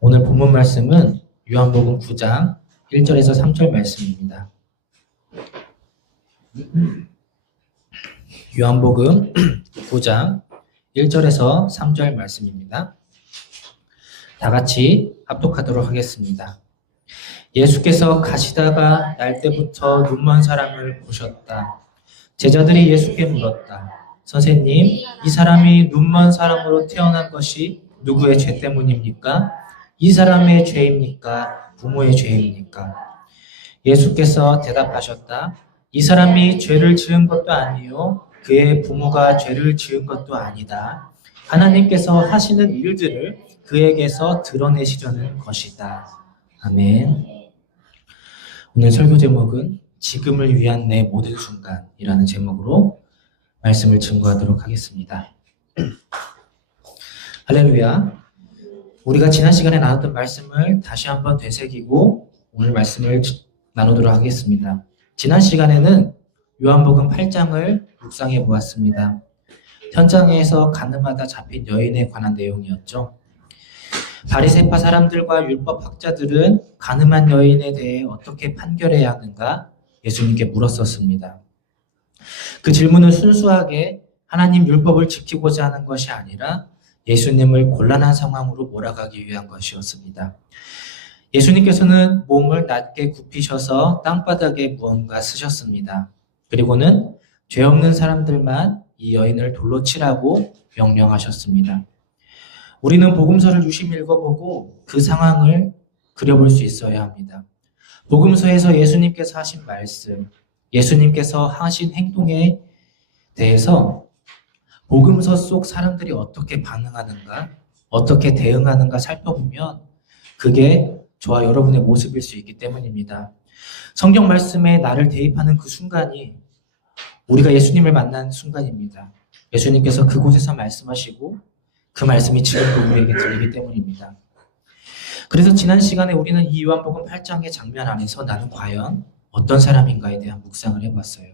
오늘 본문 말씀은 요한복음 9장 1절에서 3절 말씀입니다. 요한복음 9장 1절에서 3절 말씀입니다. 다 같이 합독하도록 하겠습니다. 예수께서 가시다가 날 때부터 눈먼 사람을 보셨다. 제자들이 예수께 물었다. 선생님, 이 사람이 눈먼 사람으로 태어난 것이 누구의 죄 때문입니까? 이 사람의 죄입니까? 부모의 죄입니까? 예수께서 대답하셨다. 이 사람이 죄를 지은 것도 아니요 그의 부모가 죄를 지은 것도 아니다. 하나님께서 하시는 일들을 그에게서 드러내시려는 것이다. 아멘. 오늘 설교 제목은 지금을 위한 내 모든 순간이라는 제목으로 말씀을 증거하도록 하겠습니다. 할렐루야. 우리가 지난 시간에 나눴던 말씀을 다시 한번 되새기고 오늘 말씀을 나누도록 하겠습니다. 지난 시간에는 요한복음 8장을 묵상해 보았습니다. 현장에서 가늠하다 잡힌 여인에 관한 내용이었죠. 바리새파 사람들과 율법 학자들은 가늠한 여인에 대해 어떻게 판결해야 하는가 예수님께 물었었습니다. 그 질문은 순수하게 하나님 율법을 지키고자 하는 것이 아니라 예수님을 곤란한 상황으로 몰아가기 위한 것이었습니다. 예수님께서는 몸을 낮게 굽히셔서 땅바닥에 무언가 쓰셨습니다. 그리고는 죄 없는 사람들만 이 여인을 돌로 치라고 명령하셨습니다. 우리는 복음서를 유심히 읽어보고 그 상황을 그려볼 수 있어야 합니다. 복음서에서 예수님께서 하신 말씀, 예수님께서 하신 행동에 대해서 복음서 속 사람들이 어떻게 반응하는가, 어떻게 대응하는가 살펴보면 그게 저와 여러분의 모습일 수 있기 때문입니다. 성경 말씀에 나를 대입하는 그 순간이 우리가 예수님을 만난 순간입니다. 예수님께서 그곳에서 말씀하시고 그 말씀이 지금도 우리에게 들리기 때문입니다. 그래서 지난 시간에 우리는 이 요한복음 8장의 장면 안에서 나는 과연 어떤 사람인가에 대한 묵상을 해봤어요.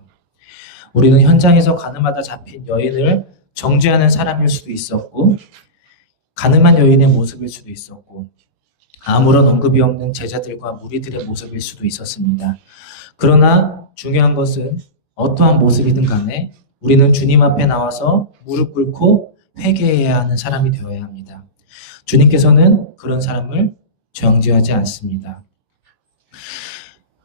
우리는 현장에서 가늠하다 잡힌 여인을 정죄하는 사람일 수도 있었고 가늠한 여인의 모습일 수도 있었고 아무런 언급이 없는 제자들과 무리들의 모습일 수도 있었습니다. 그러나 중요한 것은 어떠한 모습이든 간에 우리는 주님 앞에 나와서 무릎 꿇고 회개해야 하는 사람이 되어야 합니다. 주님께서는 그런 사람을 정죄하지 않습니다.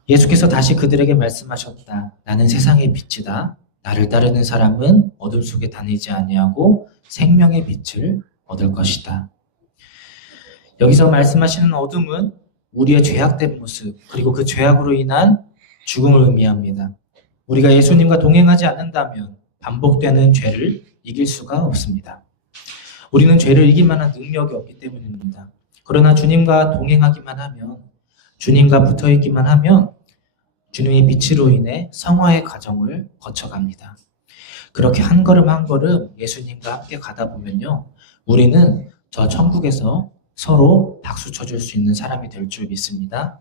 예수께서 다시 그들에게 말씀하셨다. 나는 세상의 빛이다. 나를 따르는 사람은 어둠 속에 다니지 아니하고 생명의 빛을 얻을 것이다. 여기서 말씀하시는 어둠은 우리의 죄악된 모습, 그리고 그 죄악으로 인한 죽음을 의미합니다. 우리가 예수님과 동행하지 않는다면 반복되는 죄를 이길 수가 없습니다. 우리는 죄를 이길 만한 능력이 없기 때문입니다. 그러나 주님과 동행하기만 하면, 주님과 붙어있기만 하면 주님의 빛으로 인해 성화의 과정을 거쳐갑니다. 그렇게 한 걸음 한 걸음 예수님과 함께 가다 보면요, 우리는 저 천국에서 서로 박수 쳐줄 수 있는 사람이 될 줄 믿습니다.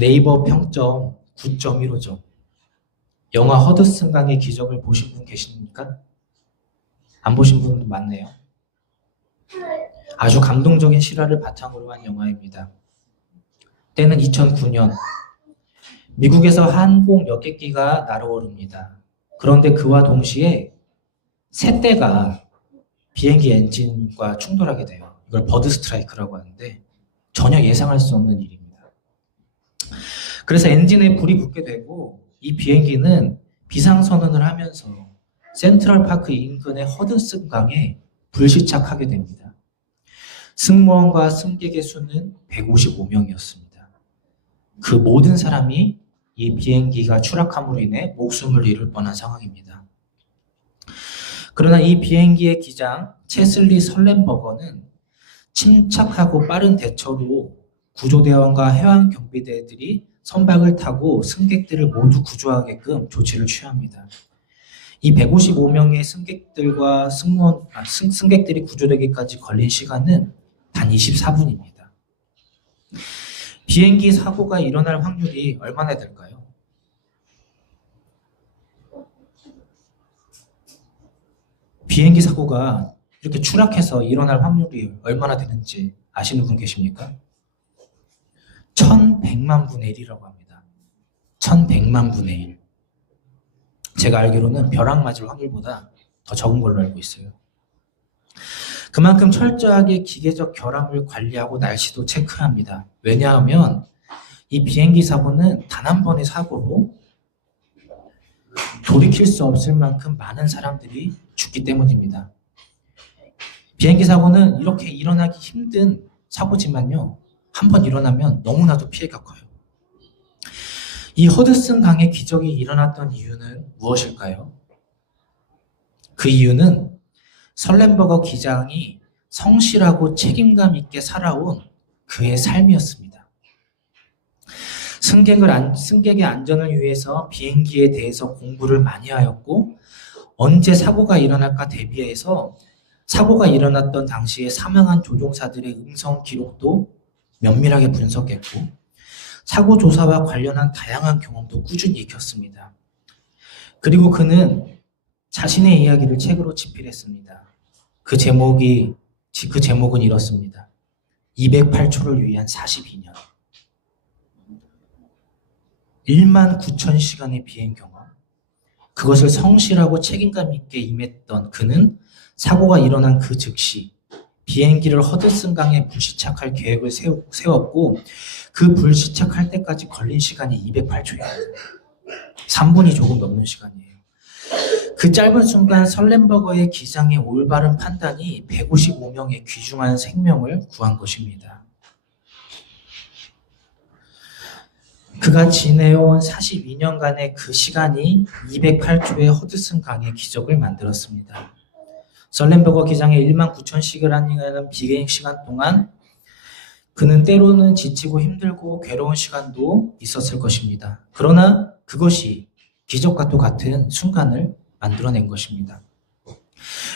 네이버 평점 9.15점. 영화 허드슨 강의 기적을 보신 분 계십니까? 안 보신 분도 많네요. 아주 감동적인 실화를 바탕으로 한 영화입니다. 때는 2009년. 미국에서 항공 여객기가 날아오릅니다. 그런데 그와 동시에 새 떼가 비행기 엔진과 충돌하게 돼요. 이걸 버드 스트라이크라고 하는데 전혀 예상할 수 없는 일입니다. 그래서 엔진에 불이 붙게 되고 이 비행기는 비상선언을 하면서 센트럴파크 인근의 허드슨 강에 불시착하게 됩니다. 승무원과 승객의 수는 155명이었습니다. 그 모든 사람이 이 비행기가 추락함으로 인해 목숨을 잃을 뻔한 상황입니다. 그러나 이 비행기의 기장 체슬리 설렌버거는 침착하고 빠른 대처로 구조대원과 해양경비대들이 선박을 타고 승객들을 모두 구조하게끔 조치를 취합니다. 이 155명의 승객들이 구조되기까지 걸린 시간은 단 24분입니다. 비행기 사고가 일어날 확률이 얼마나 될까요? 비행기 사고가 이렇게 추락해서 일어날 확률이 얼마나 되는지 아시는 분 계십니까? 1100만 분의 1이라고 합니다. 1100만 분의 1. 제가 알기로는 벼락 맞을 확률보다 더 적은 걸로 알고 있어요. 그만큼 철저하게 기계적 결함을 관리하고 날씨도 체크합니다. 왜냐하면 이 비행기 사고는 단 한 번의 사고로 돌이킬 수 없을 만큼 많은 사람들이 죽기 때문입니다. 비행기 사고는 이렇게 일어나기 힘든 사고지만요, 한 번 일어나면 너무나도 피해가 커요. 이 허드슨 강의 기적이 일어났던 이유는 무엇일까요? 그 이유는 설렌버거 기장이 성실하고 책임감 있게 살아온 그의 삶이었습니다. 승객의 안전을 위해서 비행기에 대해서 공부를 많이 하였고, 언제 사고가 일어날까 대비해서 사고가 일어났던 당시에 사망한 조종사들의 음성 기록도 면밀하게 분석했고, 사고 조사와 관련한 다양한 경험도 꾸준히 익혔습니다. 그리고 그는 자신의 이야기를 책으로 집필했습니다. 그 제목은 이렇습니다. 208초를 위한 42년. 19,000시간의 비행 경험. 그것을 성실하고 책임감 있게 임했던 그는 사고가 일어난 그 즉시 비행기를 허드슨 강에 불시착할 계획을 세웠고, 그 불시착할 때까지 걸린 시간이 208초예요. 3분이 조금 넘는 시간이에요. 그 짧은 순간 설렌버거의 기장의 올바른 판단이 155명의 귀중한 생명을 구한 것입니다. 그가 지내온 42년간의 그 시간이 208초의 허드슨 강의 기적을 만들었습니다. 설렌버거 기장의 19,000시간이라는 비행 시간 동안 그는 때로는 지치고 힘들고 괴로운 시간도 있었을 것입니다. 그러나 그것이 기적과 또 같은 순간을 만들어낸 것입니다.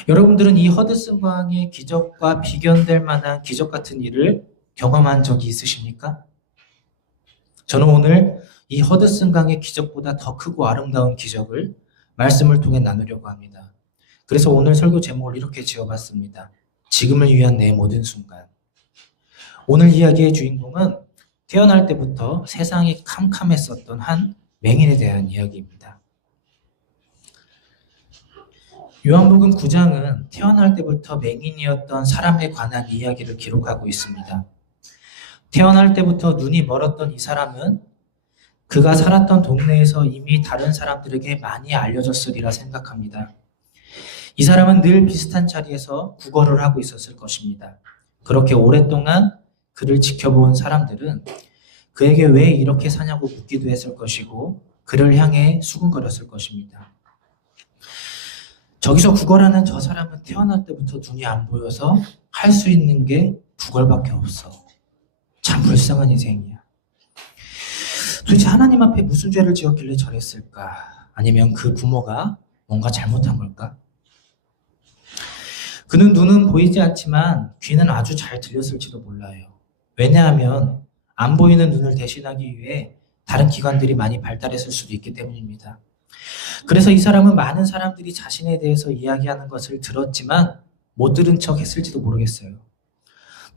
여러분들은 이 허드슨 강의 기적과 비견될 만한 기적 같은 일을 경험한 적이 있으십니까? 저는 오늘 이 허드슨 강의 기적보다 더 크고 아름다운 기적을 말씀을 통해 나누려고 합니다. 그래서 오늘 설교 제목을 이렇게 지어봤습니다. 지금을 위한 내 모든 순간. 오늘 이야기의 주인공은 태어날 때부터 세상이 캄캄했었던 한 맹인에 대한 이야기입니다. 요한복음 9장은 태어날 때부터 맹인이었던 사람에 관한 이야기를 기록하고 있습니다. 태어날 때부터 눈이 멀었던 이 사람은 그가 살았던 동네에서 이미 다른 사람들에게 많이 알려졌으리라 생각합니다. 이 사람은 늘 비슷한 자리에서 구걸을 하고 있었을 것입니다. 그렇게 오랫동안 그를 지켜본 사람들은 그에게 왜 이렇게 사냐고 묻기도 했을 것이고, 그를 향해 수군거렸을 것입니다. 저기서 구걸하는 저 사람은 태어날 때부터 눈이 안 보여서 할 수 있는 게 구걸밖에 없어. 참 불쌍한 인생이야. 도대체 하나님 앞에 무슨 죄를 지었길래 저랬을까? 아니면 그 부모가 뭔가 잘못한 걸까? 그는 눈은 보이지 않지만 귀는 아주 잘 들렸을지도 몰라요. 왜냐하면 안 보이는 눈을 대신하기 위해 다른 기관들이 많이 발달했을 수도 있기 때문입니다. 그래서 이 사람은 많은 사람들이 자신에 대해서 이야기하는 것을 들었지만 못 들은 척 했을지도 모르겠어요.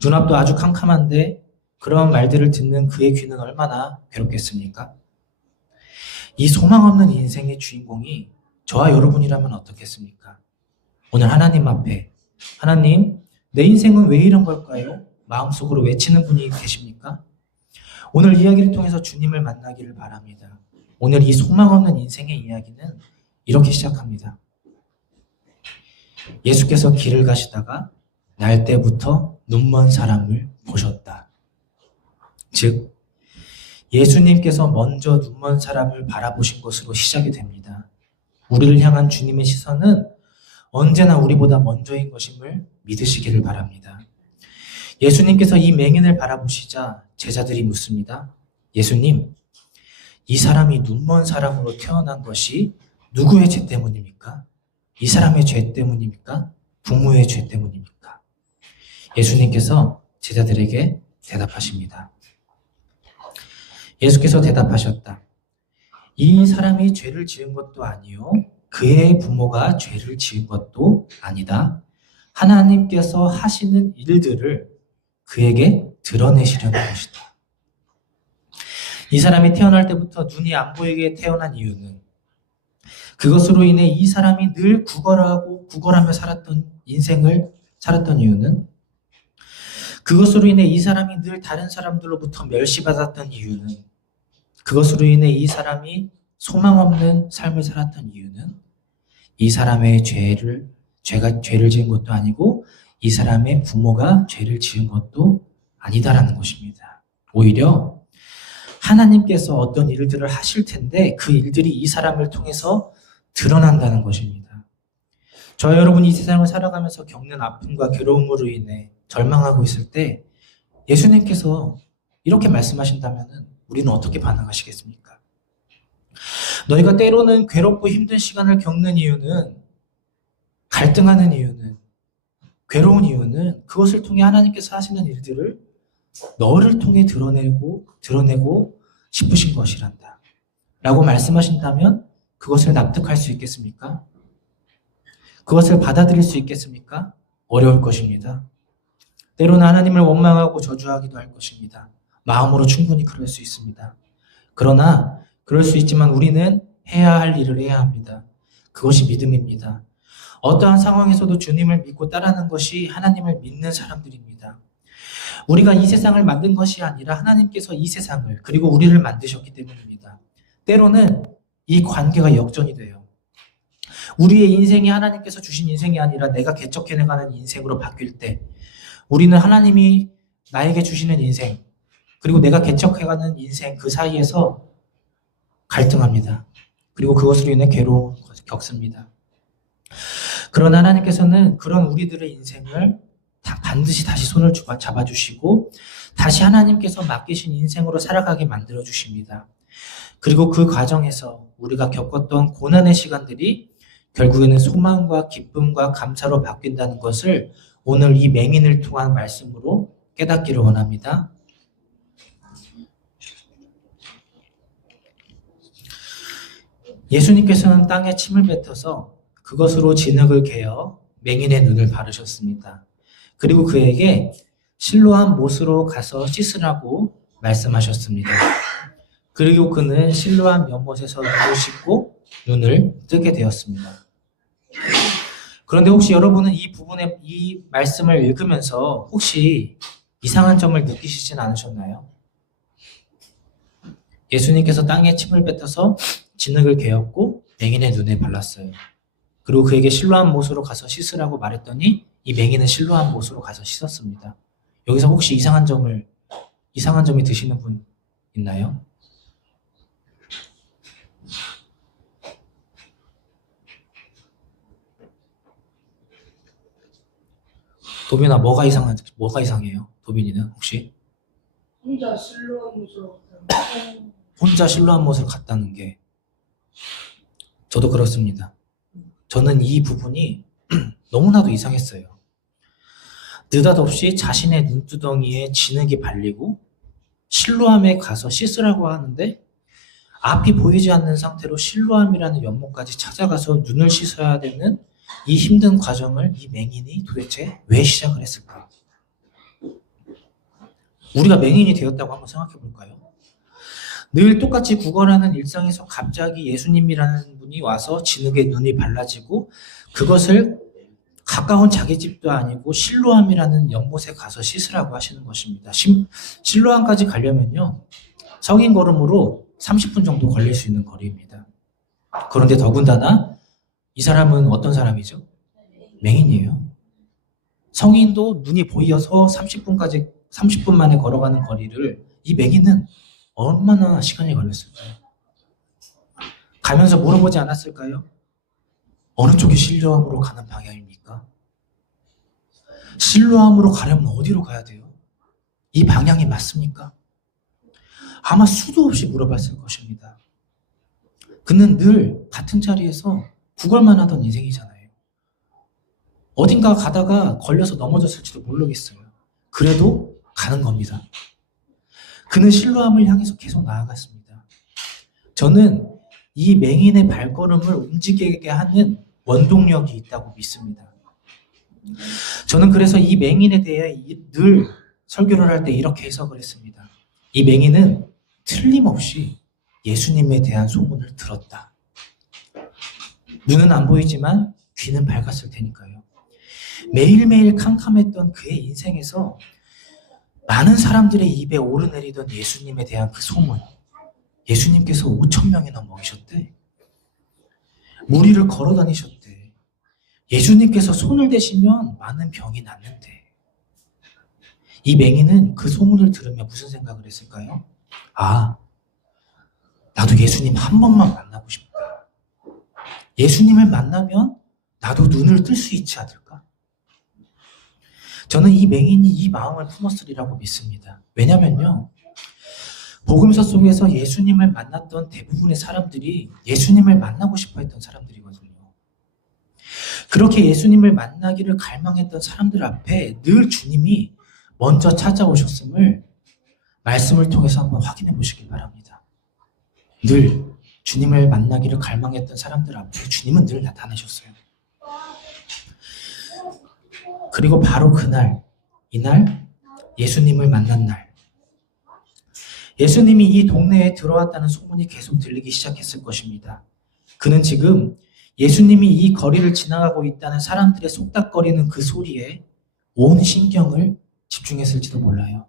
눈앞도 아주 캄캄한데 그런 말들을 듣는 그의 귀는 얼마나 괴롭겠습니까? 이 소망 없는 인생의 주인공이 저와 여러분이라면 어떻겠습니까? 오늘 하나님 앞에, 하나님, 내 인생은 왜 이런 걸까요? 마음속으로 외치는 분이 계십니까? 오늘 이야기를 통해서 주님을 만나기를 바랍니다. 오늘 이 소망 없는 인생의 이야기는 이렇게 시작합니다. 예수께서 길을 가시다가 날 때부터 눈먼 사람을 보셨다. 즉, 예수님께서 먼저 눈먼 사람을 바라보신 것으로 시작이 됩니다. 우리를 향한 주님의 시선은 언제나 우리보다 먼저인 것임을 믿으시기를 바랍니다. 예수님께서 이 맹인을 바라보시자 제자들이 묻습니다. 예수님, 이 사람이 눈먼 사람으로 태어난 것이 누구의 죄 때문입니까? 이 사람의 죄 때문입니까? 부모의 죄 때문입니까? 예수님께서 제자들에게 대답하십니다. 예수께서 대답하셨다. 이 사람이 죄를 지은 것도 아니요, 그의 부모가 죄를 지은 것도 아니다. 하나님께서 하시는 일들을 그에게 드러내시려는 것이다. 이 사람이 태어날 때부터 눈이 안 보이게 태어난 이유는 그것으로 인해 이 사람이 늘 구걸하며 살았던 인생을 살았던 이유는 그것으로 인해 이 사람이 늘 다른 사람들로부터 멸시받았던 이유는 그것으로 인해 이 사람이 소망 없는 삶을 살았던 이유는 이 사람의 죄가 죄를 지은 것도 아니고 이 사람의 부모가 죄를 지은 것도 아니다라는 것입니다. 오히려 하나님께서 어떤 일들을 하실 텐데 그 일들이 이 사람을 통해서 드러난다는 것입니다. 저와 여러분이 이 세상을 살아가면서 겪는 아픔과 괴로움으로 인해 절망하고 있을 때 예수님께서 이렇게 말씀하신다면 우리는 어떻게 반응하시겠습니까? 너희가 때로는 괴롭고 힘든 시간을 겪는 이유는 갈등하는 이유는 괴로운 이유는 그것을 통해 하나님께서 하시는 일들을 너를 통해 드러내고 싶으신 것이란다. 라고 말씀하신다면 그것을 납득할 수 있겠습니까? 그것을 받아들일 수 있겠습니까? 어려울 것입니다. 때로는 하나님을 원망하고 저주하기도 할 것입니다. 마음으로 충분히 그럴 수 있습니다. 그러나 그럴 수 있지만 우리는 해야 할 일을 해야 합니다. 그것이 믿음입니다. 어떠한 상황에서도 주님을 믿고 따르는 것이 하나님을 믿는 사람들입니다. 우리가 이 세상을 만든 것이 아니라 하나님께서 이 세상을 그리고 우리를 만드셨기 때문입니다. 때로는 이 관계가 역전이 돼요. 우리의 인생이 하나님께서 주신 인생이 아니라 내가 개척해내가는 인생으로 바뀔 때 우리는 하나님이 나에게 주시는 인생 그리고 내가 개척해가는 인생 그 사이에서 갈등합니다. 그리고 그것으로 인해 괴로움을 겪습니다. 그러나 하나님께서는 그런 우리들의 인생을 반드시 다시 손을 잡아주시고 다시 하나님께서 맡기신 인생으로 살아가게 만들어주십니다. 그리고 그 과정에서 우리가 겪었던 고난의 시간들이 결국에는 소망과 기쁨과 감사로 바뀐다는 것을 오늘 이 맹인을 통한 말씀으로 깨닫기를 원합니다. 예수님께서는 땅에 침을 뱉어서 그것으로 진흙을 개어 맹인의 눈을 바르셨습니다. 그리고 그에게 실로암 못으로 가서 씻으라고 말씀하셨습니다. 그리고 그는 실로암 연못에서 눈을 씻고 눈을 뜨게 되었습니다. 그런데 혹시 여러분은 이 말씀을 읽으면서 혹시 이상한 점을 느끼시진 않으셨나요? 예수님께서 땅에 침을 뱉어서 진흙을 개었고 맹인의 눈에 발랐어요. 그리고 그에게 실로암 못으로 가서 씻으라고 말했더니 이 맹인은 실로암 못으로 가서 씻었습니다. 여기서 혹시 이상한 점이 드시는 분 있나요? 도빈아, 뭐가 이상해요? 도빈이는 혹시? 혼자 실로암 못을 갔다는 게 저도 그렇습니다. 저는 이 부분이 너무나도 이상했어요. 느닷없이 자신의 눈두덩이에 진흙이 발리고 실로암에 가서 씻으라고 하는데 앞이 보이지 않는 상태로 실로암이라는 연못까지 찾아가서 눈을 씻어야 되는 이 힘든 과정을 이 맹인이 도대체 왜 시작을 했을까? 우리가 맹인이 되었다고 한번 생각해 볼까요? 늘 똑같이 구걸하는 일상에서 갑자기 예수님이라는 분이 와서 진흙에 눈이 발라지고 그것을 가까운 자기 집도 아니고 실로암이라는 연못에 가서 씻으라고 하시는 것입니다. 실로암까지 가려면요, 성인 걸음으로 30분 정도 걸릴 수 있는 거리입니다. 그런데 더군다나 이 사람은 어떤 사람이죠? 맹인이에요. 성인도 눈이 보여서 30분 만에 걸어가는 거리를 이 맹인은 얼마나 시간이 걸렸을까요? 가면서 물어보지 않았을까요? 어느 쪽이 실로암으로 가는 방향입니까? 실로암으로 가려면 어디로 가야 돼요? 이 방향이 맞습니까? 아마 수도 없이 물어봤을 것입니다. 그는 늘 같은 자리에서 구걸만 하던 인생이잖아요. 어딘가 가다가 걸려서 넘어졌을지도 모르겠어요. 그래도 가는 겁니다. 그는 실로암을 향해서 계속 나아갔습니다. 저는 이 맹인의 발걸음을 움직이게 하는 원동력이 있다고 믿습니다. 저는 그래서 이 맹인에 대해 늘 설교를 할 때 이렇게 해석을 했습니다. 이 맹인은 틀림없이 예수님에 대한 소문을 들었다. 눈은 안 보이지만 귀는 밝았을 테니까요. 매일매일 캄캄했던 그의 인생에서 많은 사람들의 입에 오르내리던 예수님에 대한 그 소문. 예수님께서 5천 명이나 먹이셨대. 무리를 걸어 다니셨대. 예수님께서 손을 대시면 많은 병이 낫는데. 이 맹인은 그 소문을 들으며 무슨 생각을 했을까요? 아, 나도 예수님 한 번만 만나고 싶다. 예수님을 만나면 나도 눈을 뜰 수 있지 않을까? 저는 이 맹인이 이 마음을 품었으리라고 믿습니다. 왜냐면요, 복음서 속에서 예수님을 만났던 대부분의 사람들이 예수님을 만나고 싶어 했던 사람들이거든요. 그렇게 예수님을 만나기를 갈망했던 사람들 앞에 늘 주님이 먼저 찾아오셨음을 말씀을 통해서 한번 확인해 보시기 바랍니다. 늘 주님을 만나기를 갈망했던 사람들 앞에 주님은 늘 나타나셨어요. 그리고 바로 그날, 이날 예수님을 만난 날, 예수님이 이 동네에 들어왔다는 소문이 계속 들리기 시작했을 것입니다. 그는 지금 예수님이 이 거리를 지나가고 있다는 사람들의 속닥거리는 그 소리에 온 신경을 집중했을지도 몰라요.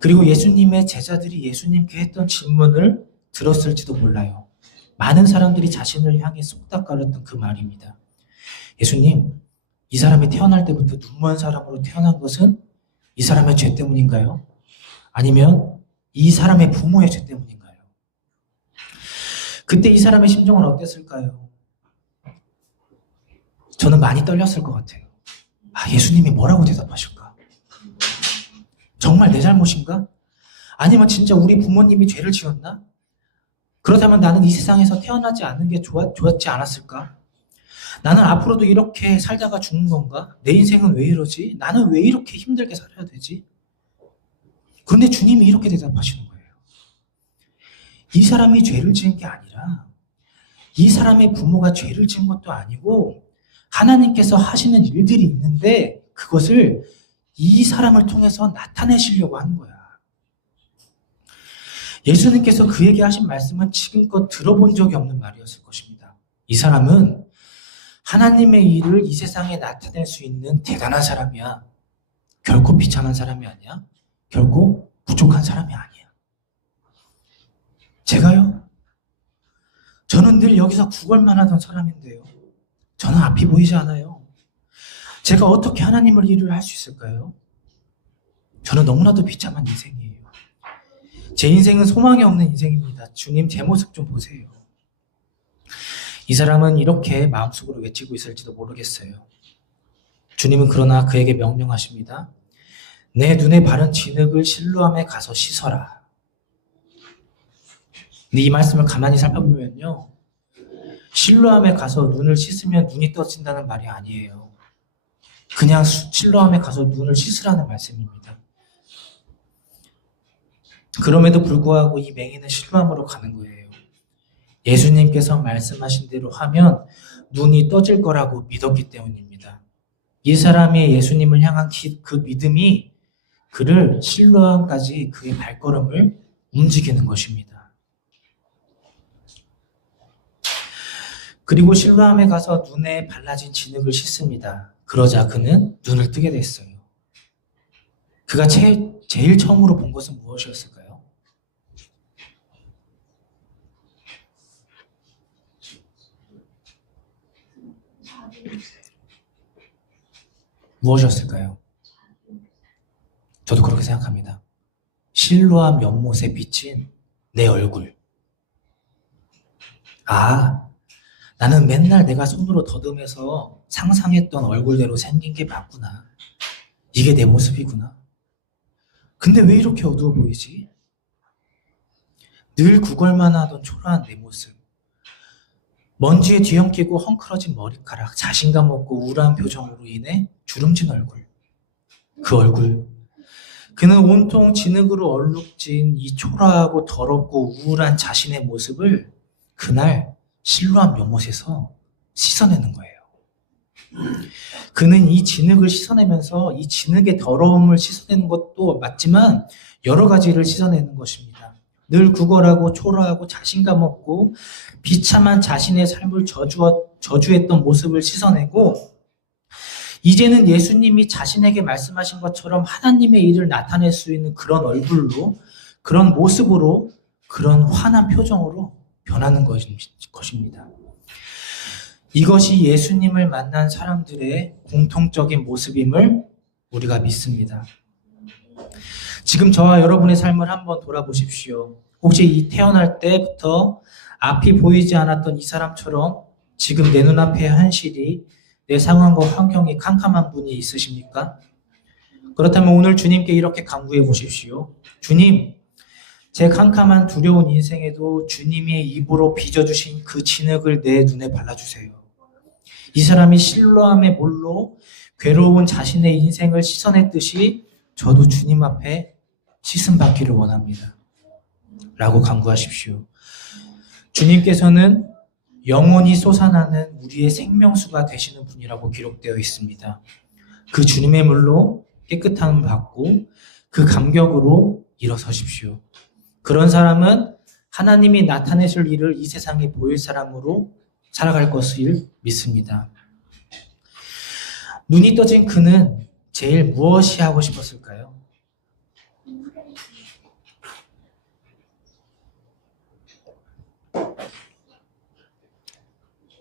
그리고 예수님의 제자들이 예수님께 했던 질문을 들었을지도 몰라요. 많은 사람들이 자신을 향해 속닥거렸던 그 말입니다. 예수님, 이 사람이 태어날 때부터 눈먼 사람으로 태어난 것은 이 사람의 죄 때문인가요? 아니면 이 사람의 부모의 죄 때문인가요? 그때 이 사람의 심정은 어땠을까요? 저는 많이 떨렸을 것 같아요. 아, 예수님이 뭐라고 대답하실까? 정말 내 잘못인가? 아니면 진짜 우리 부모님이 죄를 지었나? 그렇다면 나는 이 세상에서 태어나지 않은 게 좋았지 않았을까? 나는 앞으로도 이렇게 살다가 죽는 건가? 내 인생은 왜 이러지? 나는 왜 이렇게 힘들게 살아야 되지? 그런데 주님이 이렇게 대답하시는 거예요. 이 사람이 죄를 지은 게 아니라 이 사람의 부모가 죄를 지은 것도 아니고 하나님께서 하시는 일들이 있는데 그것을 이 사람을 통해서 나타내시려고 하는 거야. 예수님께서 그에게 하신 말씀은 지금껏 들어본 적이 없는 말이었을 것입니다. 이 사람은 하나님의 일을 이 세상에 나타낼 수 있는 대단한 사람이야. 결코 비참한 사람이 아니야. 결코 부족한 사람이 아니야. 제가요? 저는 늘 여기서 구걸만 하던 사람인데요. 저는 앞이 보이지 않아요. 제가 어떻게 하나님을 일을 할 수 있을까요? 저는 너무나도 비참한 인생이에요. 제 인생은 소망이 없는 인생입니다. 주님, 제 모습 좀 보세요. 이 사람은 이렇게 마음속으로 외치고 있을지도 모르겠어요. 주님은 그러나 그에게 명령하십니다. 내 눈에 바른 진흙을 실로암에 가서 씻어라. 근데 이 말씀을 가만히 살펴보면요. 실로암에 가서 눈을 씻으면 눈이 떠진다는 말이 아니에요. 그냥 실로암에 가서 눈을 씻으라는 말씀입니다. 그럼에도 불구하고 이 맹인은 실로암으로 가는 거예요. 예수님께서 말씀하신 대로 하면 눈이 떠질 거라고 믿었기 때문입니다. 이 사람이 예수님을 향한 그 믿음이 그를 실로암까지 그의 발걸음을 움직이는 것입니다. 그리고 실로암에 가서 눈에 발라진 진흙을 씻습니다. 그러자 그는 눈을 뜨게 됐어요. 그가 제일 처음으로 본 것은 무엇이었을까요? 무엇이었을까요? 저도 그렇게 생각합니다. 실로암 연못에 비친 내 얼굴. 아, 나는 맨날 내가 손으로 더듬해서 상상했던 얼굴대로 생긴 게 맞구나. 이게 내 모습이구나. 근데 왜 이렇게 어두워 보이지? 늘 구걸만 하던 초라한 내 모습. 먼지에 뒤엉키고 헝클어진 머리카락, 자신감 없고 우울한 표정으로 인해 주름진 얼굴. 그 얼굴. 그는 온통 진흙으로 얼룩진 이 초라하고 더럽고 우울한 자신의 모습을 그날 실로암 연못에서 씻어내는 거예요. 그는 이 진흙을 씻어내면서 이 진흙의 더러움을 씻어내는 것도 맞지만 여러 가지를 씻어내는 것입니다. 늘 구걸하고 초라하고 자신감 없고 비참한 자신의 삶을 저주했던 모습을 씻어내고 이제는 예수님이 자신에게 말씀하신 것처럼 하나님의 일을 나타낼 수 있는 그런 얼굴로, 그런 모습으로, 그런 환한 표정으로 변하는 것입니다. 이것이 예수님을 만난 사람들의 공통적인 모습임을 우리가 믿습니다. 지금 저와 여러분의 삶을 한번 돌아보십시오. 혹시 이 태어날 때부터 앞이 보이지 않았던 이 사람처럼 지금 내 눈앞에 현실이, 내 상황과 환경이 캄캄한 분이 있으십니까? 그렇다면 오늘 주님께 이렇게 간구해 보십시오. 주님, 제 캄캄한 두려운 인생에도 주님의 입으로 빚어주신 그 진흙을 내 눈에 발라주세요. 이 사람이 실로암의 물로 괴로운 자신의 인생을 씻어냈듯이 저도 주님 앞에 씻음받기를 원합니다. 라고 간구하십시오. 주님께서는 영원히 솟아나는 우리의 생명수가 되시는 분이라고 기록되어 있습니다. 그 주님의 물로 깨끗함을 받고 그 감격으로 일어서십시오. 그런 사람은 하나님이 나타내실 일을 이 세상에 보일 사람으로 살아갈 것을 믿습니다. 눈이 떠진 그는 제일 무엇이 하고 싶었을까요?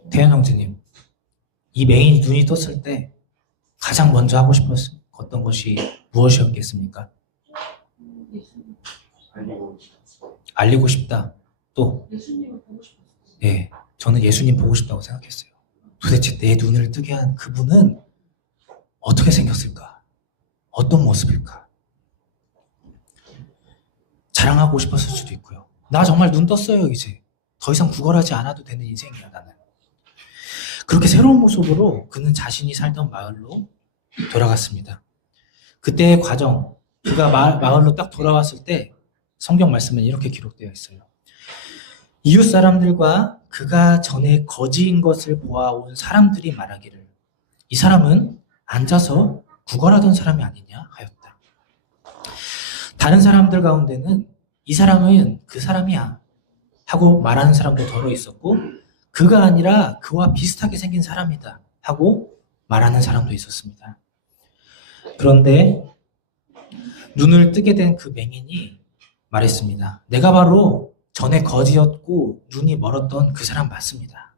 태현 형제님, 이 맹인이 눈이 떴을 때 가장 먼저 하고 싶었던 것이 무엇이었겠습니까? 알리고 싶다. 또, 예수님을 보고 싶었어요. 네, 저는 예수님 보고 싶다고 생각했어요. 도대체 내 눈을 뜨게 한 그분은 어떻게 생겼을까? 어떤 모습일까? 자랑하고 싶었을 수도 있고요. 나 정말 눈 떴어요, 이제. 더 이상 구걸하지 않아도 되는 인생이야, 나는. 그렇게 새로운 모습으로 그는 자신이 살던 마을로 돌아갔습니다. 그때의 과정, 그가 마을로 딱 돌아왔을 때 성경 말씀은 이렇게 기록되어 있어요. 이웃 사람들과 그가 전에 거지인 것을 보아온 사람들이 말하기를 이 사람은 앉아서 구걸하던 사람이 아니냐 하였다. 다른 사람들 가운데는 이 사람은 그 사람이야 하고 말하는 사람도 더러 있었고 그가 아니라 그와 비슷하게 생긴 사람이다 하고 말하는 사람도 있었습니다. 그런데 눈을 뜨게 된 그 맹인이 말했습니다. 내가 바로 전에 거지였고 눈이 멀었던 그 사람 맞습니다.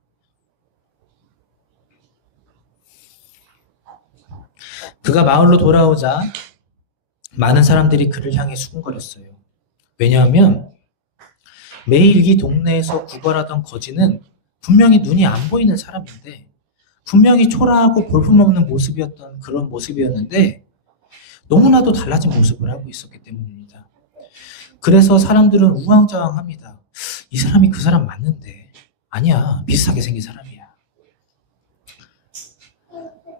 그가 마을로 돌아오자 많은 사람들이 그를 향해 수군거렸어요. 왜냐하면 매일 이 동네에서 구걸하던 거지는 분명히 눈이 안 보이는 사람인데 분명히 초라하고 볼품없는 모습이었던 그런 모습이었는데 너무나도 달라진 모습을 하고 있었기 때문입니다. 그래서 사람들은 우왕좌왕합니다. 이 사람이 그 사람 맞는데 아니야, 비슷하게 생긴 사람이야.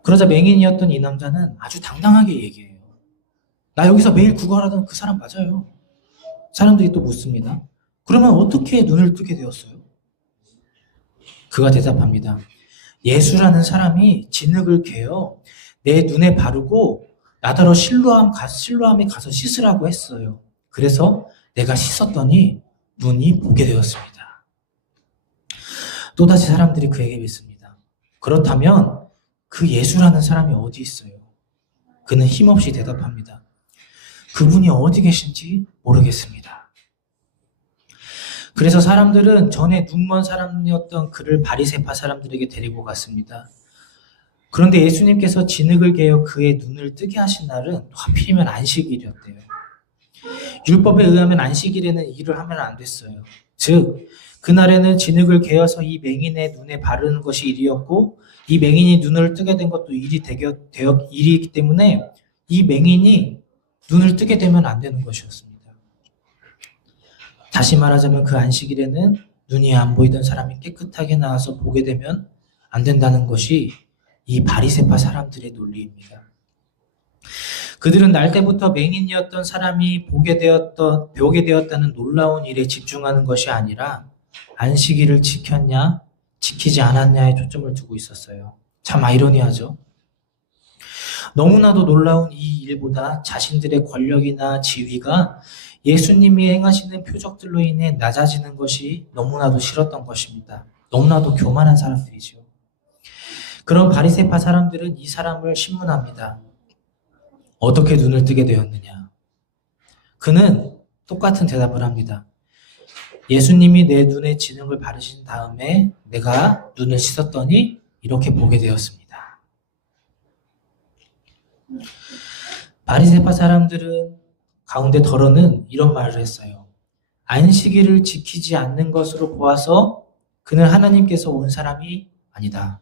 그러자 맹인이었던 이 남자는 아주 당당하게 얘기해요. 나 여기서 매일 구걸하던 그 사람 맞아요. 사람들이 또 묻습니다. 그러면 어떻게 눈을 뜨게 되었어요? 그가 대답합니다. 예수라는 사람이 진흙을 개어 내 눈에 바르고 나더러 실로암에 가서 씻으라고 했어요. 그래서 내가 씻었더니 눈이 보게 되었습니다. 또다시 사람들이 그에게 묻습니다. 그렇다면 그 예수라는 사람이 어디 있어요? 그는 힘없이 대답합니다. 그분이 어디 계신지 모르겠습니다. 그래서 사람들은 전에 눈먼 사람이었던 그를 바리새파 사람들에게 데리고 갔습니다. 그런데 예수님께서 진흙을 개어 그의 눈을 뜨게 하신 날은 하필이면 안식일이었대요. 율법에 의하면 안식일에는 일을 하면 안 됐어요. 즉 그날에는 진흙을 개어서 이 맹인의 눈에 바르는 것이 일이었고 이 맹인이 눈을 뜨게 된 것도 일이기 때문에 이 맹인이 눈을 뜨게 되면 안 되는 것이었습니다. 다시 말하자면 그 안식일에는 눈이 안 보이던 사람이 깨끗하게 나와서 보게 되면 안 된다는 것이 이 바리새파 사람들의 논리입니다. 그들은 날 때부터 맹인이었던 사람이 보게 되었다는 놀라운 일에 집중하는 것이 아니라 안식일을 지켰냐, 지키지 않았냐에 초점을 두고 있었어요. 참 아이러니하죠. 너무나도 놀라운 이 일보다 자신들의 권력이나 지위가 예수님이 행하시는 표적들로 인해 낮아지는 것이 너무나도 싫었던 것입니다. 너무나도 교만한 사람들이죠. 그런 바리새파 사람들은 이 사람을 신문합니다. 어떻게 눈을 뜨게 되었느냐? 그는 똑같은 대답을 합니다. 예수님이 내 눈에 진흙을 바르신 다음에 내가 눈을 씻었더니 이렇게 보게 되었습니다. 바리새파 사람들은 가운데 덜어는 이런 말을 했어요. 안식일을 지키지 않는 것으로 보아서 그는 하나님께서 온 사람이 아니다.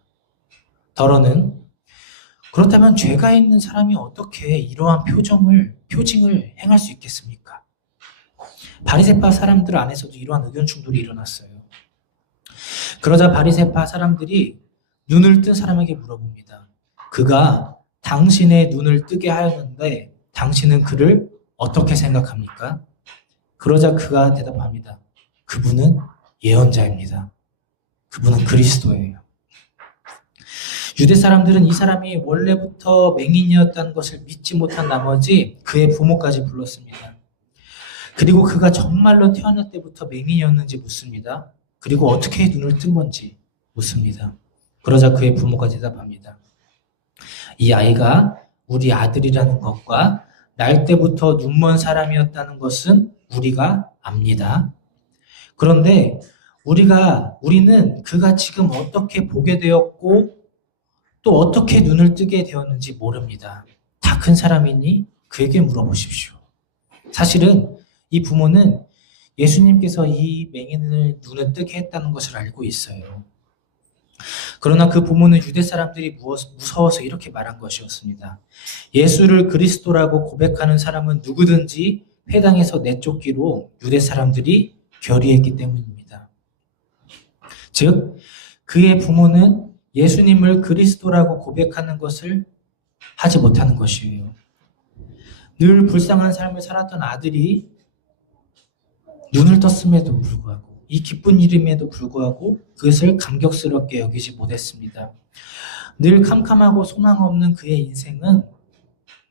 덜어는 그렇다면 죄가 있는 사람이 어떻게 이러한 표징을 행할 수 있겠습니까? 바리새파 사람들 안에서도 이러한 의견 충돌이 일어났어요. 그러자 바리새파 사람들이 눈을 뜬 사람에게 물어봅니다. 그가 당신의 눈을 뜨게 하였는데 당신은 그를 어떻게 생각합니까? 그러자 그가 대답합니다. 그분은 예언자입니다. 그분은 그리스도예요. 유대 사람들은 이 사람이 원래부터 맹인이었다는 것을 믿지 못한 나머지 그의 부모까지 불렀습니다. 그리고 그가 정말로 태어날 때부터 맹인이었는지 묻습니다. 그리고 어떻게 눈을 뜬 건지 묻습니다. 그러자 그의 부모가 대답합니다. 이 아이가 우리 아들이라는 것과 날 때부터 눈먼 사람이었다는 것은 우리가 압니다. 그런데 우리는 그가 지금 어떻게 보게 되었고 또 어떻게 눈을 뜨게 되었는지 모릅니다. 다 큰 사람이니 그에게 물어보십시오. 사실은 이 부모는 예수님께서 이 맹인을 눈을 뜨게 했다는 것을 알고 있어요. 그러나 그 부모는 유대 사람들이 무서워서 이렇게 말한 것이었습니다. 예수를 그리스도라고 고백하는 사람은 누구든지 회당에서 내쫓기로 유대 사람들이 결의했기 때문입니다. 즉, 그의 부모는 예수님을 그리스도라고 고백하는 것을 하지 못하는 것이에요. 늘 불쌍한 삶을 살았던 아들이 눈을 떴음에도 불구하고 이 기쁜 일임에도 불구하고 그것을 감격스럽게 여기지 못했습니다. 늘 캄캄하고 소망 없는 그의 인생은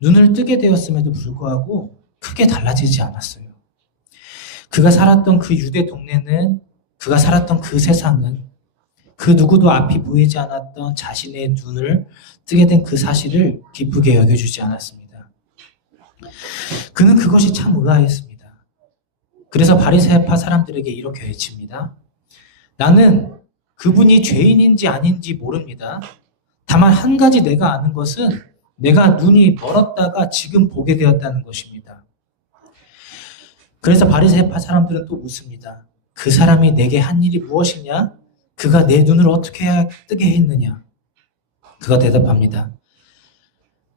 눈을 뜨게 되었음에도 불구하고 크게 달라지지 않았어요. 그가 살았던 그 유대 동네는, 그가 살았던 그 세상은 그 누구도 앞이 보이지 않았던 자신의 눈을 뜨게 된 그 사실을 기쁘게 여겨주지 않았습니다. 그는 그것이 참 의아했습니다. 그래서 바리새파 사람들에게 이렇게 외칩니다. 나는 그분이 죄인인지 아닌지 모릅니다. 다만 한 가지 내가 아는 것은 내가 눈이 멀었다가 지금 보게 되었다는 것입니다. 그래서 바리새파 사람들은 또 묻습니다. 그 사람이 내게 한 일이 무엇이냐? 그가 내 눈을 어떻게 뜨게 했느냐? 그가 대답합니다.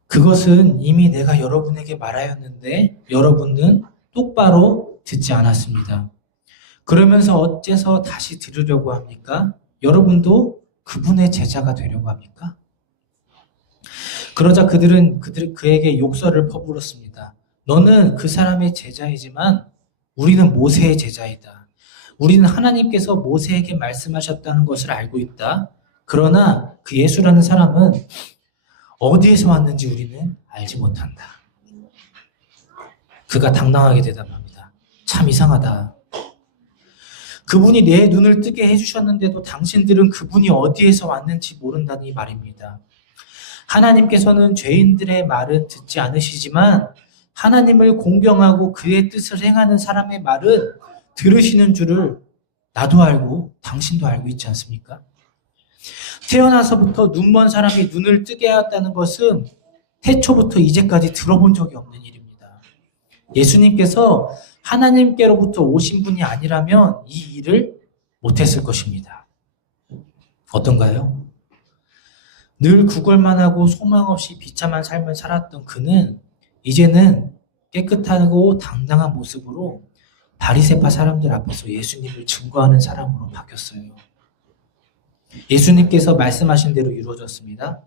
그것은 이미 내가 여러분에게 말하였는데 여러분은 똑바로 듣지 않았습니다. 그러면서 어째서 다시 들으려고 합니까? 여러분도 그분의 제자가 되려고 합니까? 그러자 그들은 그에게 욕설을 퍼부었습니다. 너는 그 사람의 제자이지만 우리는 모세의 제자이다. 우리는 하나님께서 모세에게 말씀하셨다는 것을 알고 있다. 그러나 그 예수라는 사람은 어디에서 왔는지 우리는 알지 못한다. 그가 당당하게 대답합니다. 참 이상하다. 그분이 내 눈을 뜨게 해주셨는데도 당신들은 그분이 어디에서 왔는지 모른다니 말입니다. 하나님께서는 죄인들의 말은 듣지 않으시지만 하나님을 공경하고 그의 뜻을 행하는 사람의 말은 들으시는 줄을 나도 알고 당신도 알고 있지 않습니까? 태어나서부터 눈먼 사람이 눈을 뜨게 하였다는 것은 태초부터 이제까지 들어본 적이 없는 일입니다. 예수님께서 하나님께로부터 오신 분이 아니라면 이 일을 못했을 것입니다. 어떤가요? 늘 구걸만 하고 소망 없이 비참한 삶을 살았던 그는 이제는 깨끗하고 당당한 모습으로 바리새파 사람들 앞에서 예수님을 증거하는 사람으로 바뀌었어요. 예수님께서 말씀하신 대로 이루어졌습니다.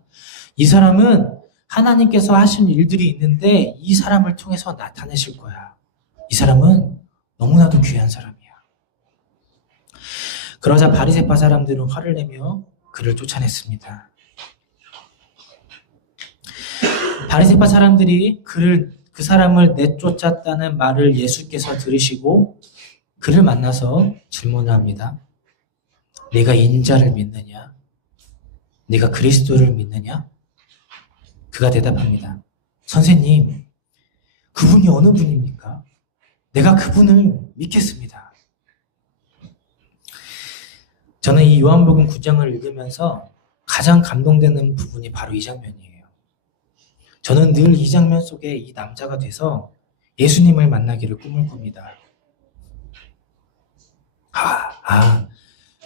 이 사람은 하나님께서 하신 일들이 있는데 이 사람을 통해서 나타내실 거야. 이 사람은 너무나도 귀한 사람이야. 그러자 바리새파 사람들은 화를 내며 그를 쫓아냈습니다. 바리새파 사람들이 그 사람을 내쫓았다는 말을 예수께서 들으시고 그를 만나서 질문을 합니다. 네가 인자를 믿느냐? 네가 그리스도를 믿느냐? 그가 대답합니다. 선생님, 그분이 어느 분입니까? 내가 그분을 믿겠습니다. 저는 이 요한복음 9장을 읽으면서 가장 감동되는 부분이 바로 이 장면이에요. 저는 늘 이 장면 속에 이 남자가 돼서 예수님을 만나기를 꿈을 꿉니다.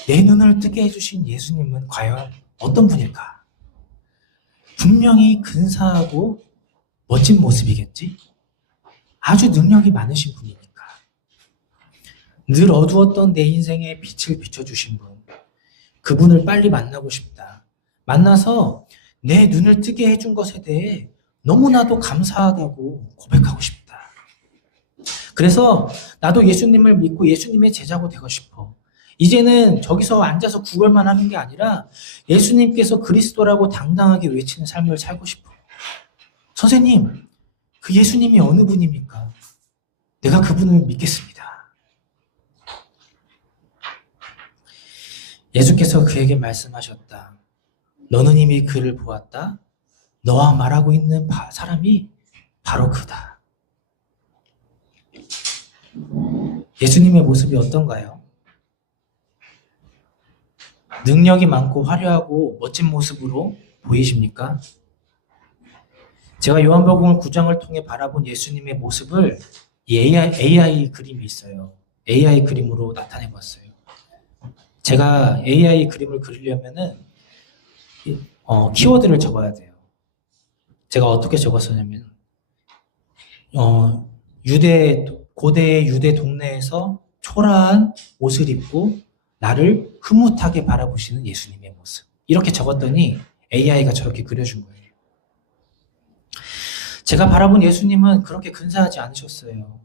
내 눈을 뜨게 해주신 예수님은 과연 어떤 분일까? 분명히 근사하고 멋진 모습이겠지? 아주 능력이 많으신 분이니까. 늘 어두웠던 내 인생에 빛을 비춰주신 분. 그분을 빨리 만나고 싶다. 만나서 내 눈을 뜨게 해준 것에 대해 너무나도 감사하다고 고백하고 싶다. 그래서 나도 예수님을 믿고 예수님의 제자고 되고 싶어. 이제는 저기서 앉아서 구걸만 하는 게 아니라 예수님께서 그리스도라고 당당하게 외치는 삶을 살고 싶어. 선생님, 그 예수님이 어느 분입니까? 내가 그분을 믿겠습니다. 예수께서 그에게 말씀하셨다. 너는 이미 그를 보았다. 너와 말하고 있는 사람이 바로 그다. 예수님의 모습이 어떤가요? 능력이 많고 화려하고 멋진 모습으로 보이십니까? 제가 요한복음 9장을 통해 바라본 예수님의 모습을 AI 그림이 있어요. AI 그림으로 나타내 봤어요. 제가 AI 그림을 그리려면은 키워드를 적어야 돼요. 제가 어떻게 적었었냐면 고대 유대 동네에서 초라한 옷을 입고 나를 흐뭇하게 바라보시는 예수님의 모습. 이렇게 적었더니 AI가 저렇게 그려준 거예요. 제가 바라본 예수님은 그렇게 근사하지 않으셨어요.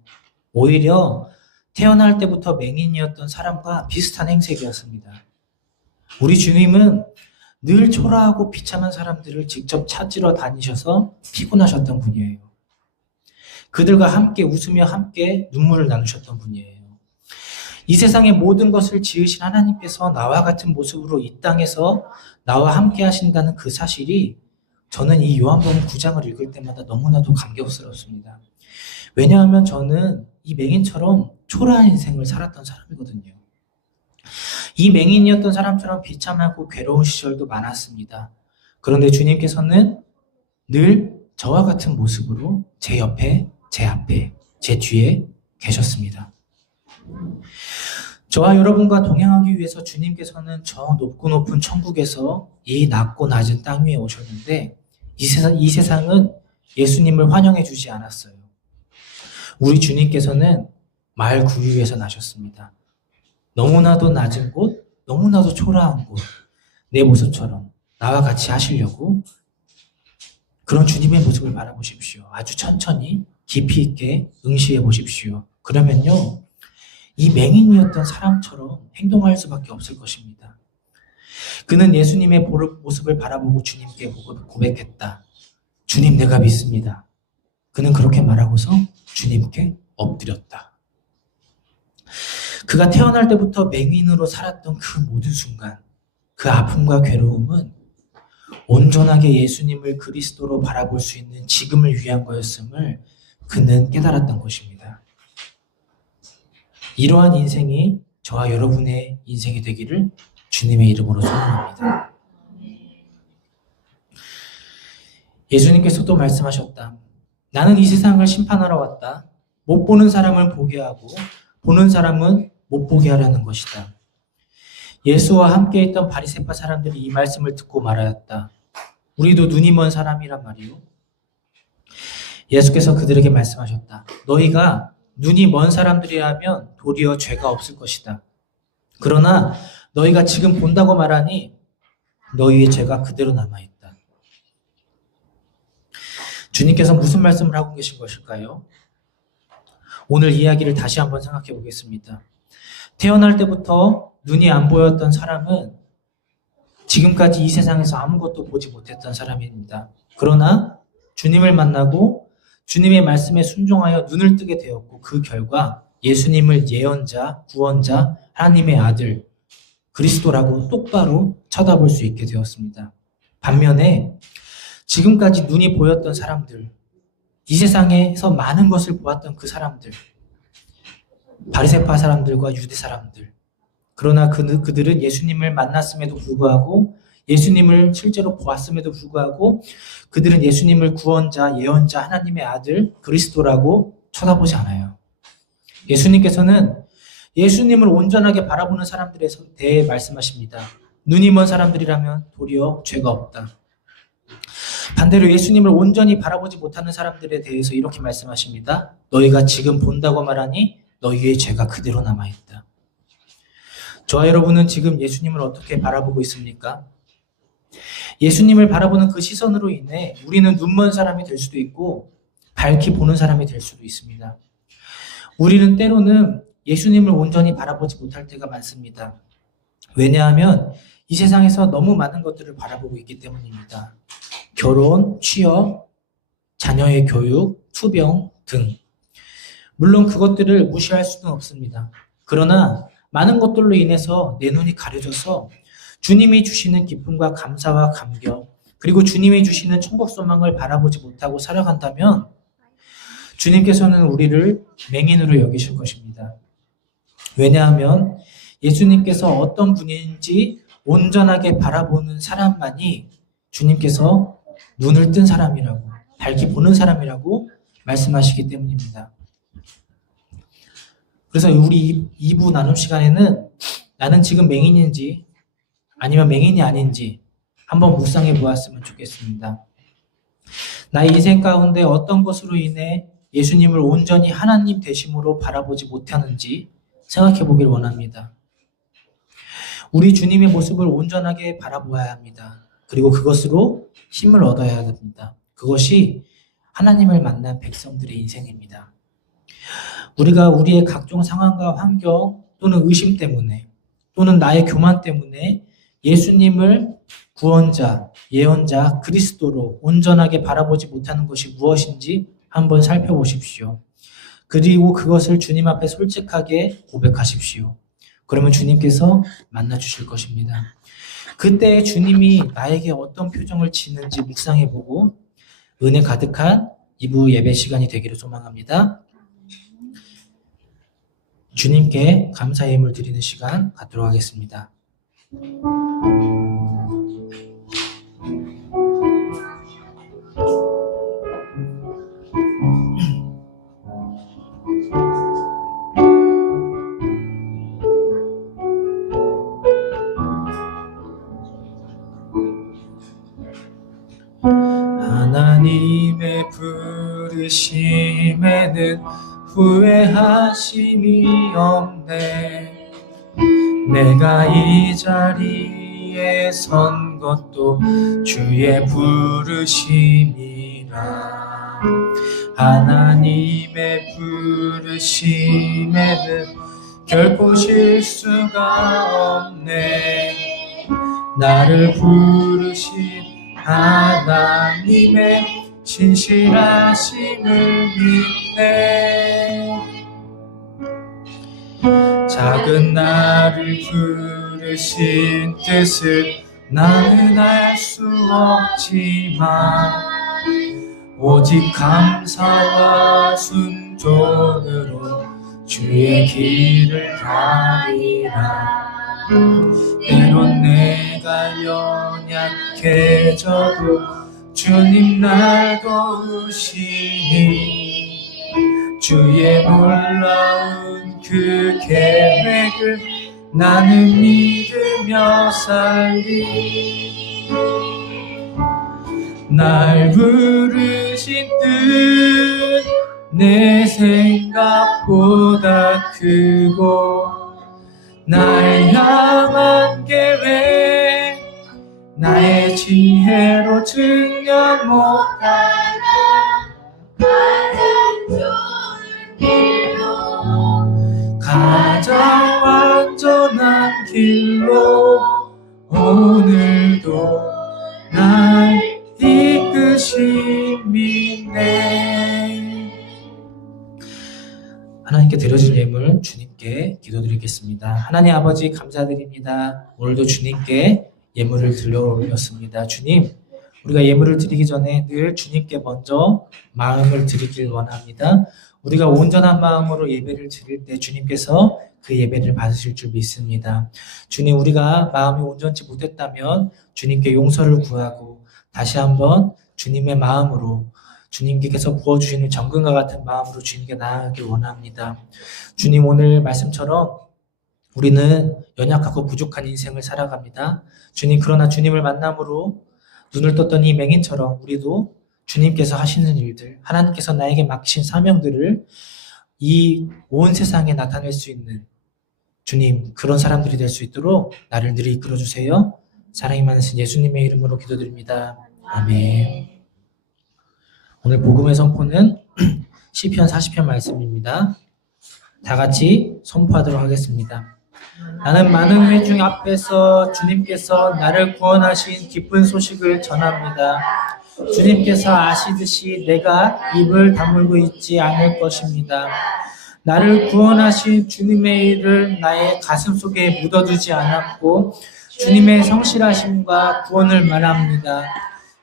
오히려 태어날 때부터 맹인이었던 사람과 비슷한 행색이었습니다. 우리 주님은 늘 초라하고 비참한 사람들을 직접 찾으러 다니셔서 피곤하셨던 분이에요. 그들과 함께 웃으며 함께 눈물을 나누셨던 분이에요. 이 세상의 모든 것을 지으신 하나님께서 나와 같은 모습으로 이 땅에서 나와 함께 하신다는 그 사실이 저는 이 요한복음 9장을 읽을 때마다 너무나도 감격스럽습니다. 왜냐하면 저는 이 맹인처럼 초라한 인생을 살았던 사람이거든요. 이 맹인이었던 사람처럼 비참하고 괴로운 시절도 많았습니다. 그런데 주님께서는 늘 저와 같은 모습으로 제 옆에, 제 앞에, 제 뒤에 계셨습니다. 저와 여러분과 동행하기 위해서 주님께서는 저 높고 높은 천국에서 이 낮고 낮은 땅 위에 오셨는데 이 세상은 예수님을 환영해 주지 않았어요. 우리 주님께서는 마을 구유에서 나셨습니다. 너무나도 낮은 곳, 너무나도 초라한 곳, 내 모습처럼 나와 같이 하시려고 그런 주님의 모습을 바라보십시오. 아주 천천히 깊이 있게 응시해 보십시오. 그러면요, 이 맹인이었던 사람처럼 행동할 수밖에 없을 것입니다. 그는 예수님의 모습을 바라보고 주님께 고백했다. 주님, 내가 믿습니다. 그는 그렇게 말하고서 주님께 엎드렸다. 그가 태어날 때부터 맹인으로 살았던 그 모든 순간, 그 아픔과 괴로움은 온전하게 예수님을 그리스도로 바라볼 수 있는 지금을 위한 거였음을 그는 깨달았던 것입니다. 이러한 인생이 저와 여러분의 인생이 되기를 주님의 이름으로 소원합니다. 예수님께서 또 말씀하셨다. 나는 이 세상을 심판하러 왔다. 못 보는 사람을 보게 하고 보는 사람은 못 보게 하려는 것이다. 예수와 함께 있던 바리새파 사람들이 이 말씀을 듣고 말하였다. 우리도 눈이 먼 사람이란 말이요. 예수께서 그들에게 말씀하셨다. 너희가 눈이 먼 사람들이라면 도리어 죄가 없을 것이다. 그러나 너희가 지금 본다고 말하니 너희의 죄가 그대로 남아있다. 주님께서 무슨 말씀을 하고 계신 것일까요? 오늘 이야기를 다시 한번 생각해 보겠습니다. 태어날 때부터 눈이 안 보였던 사람은 지금까지 이 세상에서 아무것도 보지 못했던 사람입니다. 그러나 주님을 만나고 주님의 말씀에 순종하여 눈을 뜨게 되었고 그 결과 예수님을 예언자, 구원자, 하나님의 아들, 그리스도라고 똑바로 쳐다볼 수 있게 되었습니다. 반면에 지금까지 눈이 보였던 사람들, 이 세상에서 많은 것을 보았던 그 사람들, 바리새파 사람들과 유대 사람들, 그러나 그들은 예수님을 만났음에도 불구하고 예수님을 실제로 보았음에도 불구하고 그들은 예수님을 구원자, 예언자, 하나님의 아들, 그리스도라고 쳐다보지 않아요. 예수님께서는 예수님을 온전하게 바라보는 사람들에 대해 말씀하십니다. 눈이 먼 사람들이라면 도리어 죄가 없다. 반대로 예수님을 온전히 바라보지 못하는 사람들에 대해서 이렇게 말씀하십니다. 너희가 지금 본다고 말하니 너희의 죄가 그대로 남아있다. 저와 여러분은 지금 예수님을 어떻게 바라보고 있습니까? 예수님을 바라보는 그 시선으로 인해 우리는 눈먼 사람이 될 수도 있고 밝히 보는 사람이 될 수도 있습니다. 우리는 때로는 예수님을 온전히 바라보지 못할 때가 많습니다. 왜냐하면 이 세상에서 너무 많은 것들을 바라보고 있기 때문입니다. 결혼, 취업, 자녀의 교육, 투병 등. 물론 그것들을 무시할 수는 없습니다. 그러나 많은 것들로 인해서 내 눈이 가려져서 주님이 주시는 기쁨과 감사와 감격, 그리고 주님이 주시는 천국 소망을 바라보지 못하고 살아간다면 주님께서는 우리를 맹인으로 여기실 것입니다. 왜냐하면 예수님께서 어떤 분인지 온전하게 바라보는 사람만이 주님께서 눈을 뜬 사람이라고, 밝게 보는 사람이라고 말씀하시기 때문입니다. 그래서 우리 2부 나눔 시간에는 나는 지금 맹인인지 아니면 맹인이 아닌지 한번 묵상해 보았으면 좋겠습니다. 나의 인생 가운데 어떤 것으로 인해 예수님을 온전히 하나님 되심으로 바라보지 못하는지 생각해 보길 원합니다. 우리 주님의 모습을 온전하게 바라보아야 합니다. 그리고 그것으로 힘을 얻어야 합니다. 그것이 하나님을 만난 백성들의 인생입니다. 우리가 우리의 각종 상황과 환경 또는 의심 때문에 또는 나의 교만 때문에 예수님을 구원자, 예언자, 그리스도로 온전하게 바라보지 못하는 것이 무엇인지 한번 살펴보십시오. 그리고 그것을 주님 앞에 솔직하게 고백하십시오. 그러면 주님께서 만나주실 것입니다. 그때 주님이 나에게 어떤 표정을 짓는지 묵상해보고 은혜 가득한 2부 예배 시간이 되기를 소망합니다. 주님께 감사의 힘을 드리는 시간 갖도록 하겠습니다. 하나님의 부르심에는 후회하심이 없네. 내가 이 자리에 선 것도 주의 부르심이라. 하나님의 부르심에는 결코 실수가 없네. 나를 부르신 하나님의 신실하심을 믿네. 작은 나를 부르신 뜻을 나는 알 수 없지만 오직 감사와 순종으로 주의 길을 가리라. 때론 내가 연약해져도 주님 날 도우시니 주의 놀라운 그 계획을 나는 믿으며 살리. 날 부르신 뜻 내 생각보다 크고 날 향한 계획 나의 지혜로 증명 못하나. 가장 좋은 길로 가장 완전한 길로 오늘도 날 이끄심이 하나님께 드려진 예물 주님께 기도드리겠습니다. 하나님 아버지 감사드립니다. 오늘도 주님께 예물을 들려올렸습니다. 주님, 우리가 예물을 드리기 전에 늘 주님께 먼저 마음을 드리길 원합니다. 우리가 온전한 마음으로 예배를 드릴 때 주님께서 그 예배를 받으실 줄 믿습니다. 주님, 우리가 마음이 온전치 못했다면 주님께 용서를 구하고 다시 한번 주님의 마음으로 주님께서 부어주시는 정금과 같은 마음으로 주님께 나아가길 원합니다. 주님, 오늘 말씀처럼 우리는 연약하고 부족한 인생을 살아갑니다. 주님, 그러나 주님을 만남으로 눈을 떴던 이 맹인처럼 우리도 주님께서 하시는 일들, 하나님께서 나에게 맡기신 사명들을 이 온 세상에 나타낼 수 있는 주님, 그런 사람들이 될 수 있도록 나를 늘 이끌어 주세요. 사랑이 많으신 예수님의 이름으로 기도드립니다. 아멘. 오늘 복음의 선포는 시편 40편 말씀입니다. 다 같이 선포하도록 하겠습니다. 나는 많은 회중 앞에서 주님께서 나를 구원하신 기쁜 소식을 전합니다. 주님께서 아시듯이 내가 입을 다물고 있지 않을 것입니다. 나를 구원하신 주님의 일을 나의 가슴 속에 묻어두지 않았고 주님의 성실하심과 구원을 말합니다.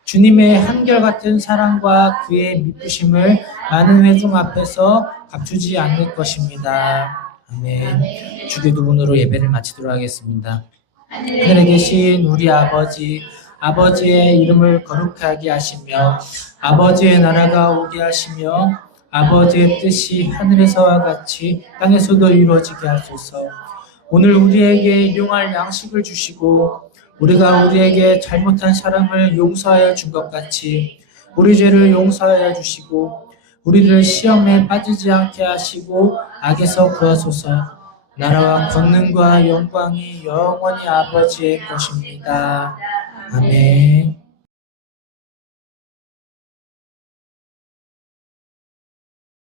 주님의 한결같은 사랑과 그의 미쁘심을 많은 회중 앞에서 감추지 않을 것입니다. 아멘. 주기도문으로 예배를 마치도록 하겠습니다. 하늘에 계신 우리 아버지, 아버지의 이름을 거룩하게 하시며 아버지의 나라가 오게 하시며 아버지의 뜻이 하늘에서와 같이 땅에서도 이루어지게 하소서. 오늘 우리에게 일용할 양식을 주시고 우리가 우리에게 잘못한 사람을 용서하여 준 것 같이 우리 죄를 용서하여 주시고 우리를 시험에 빠지지 않게 하시고 악에서 구하소서. 나라와 권능과 영광이 영원히 아버지의 것입니다. 아멘.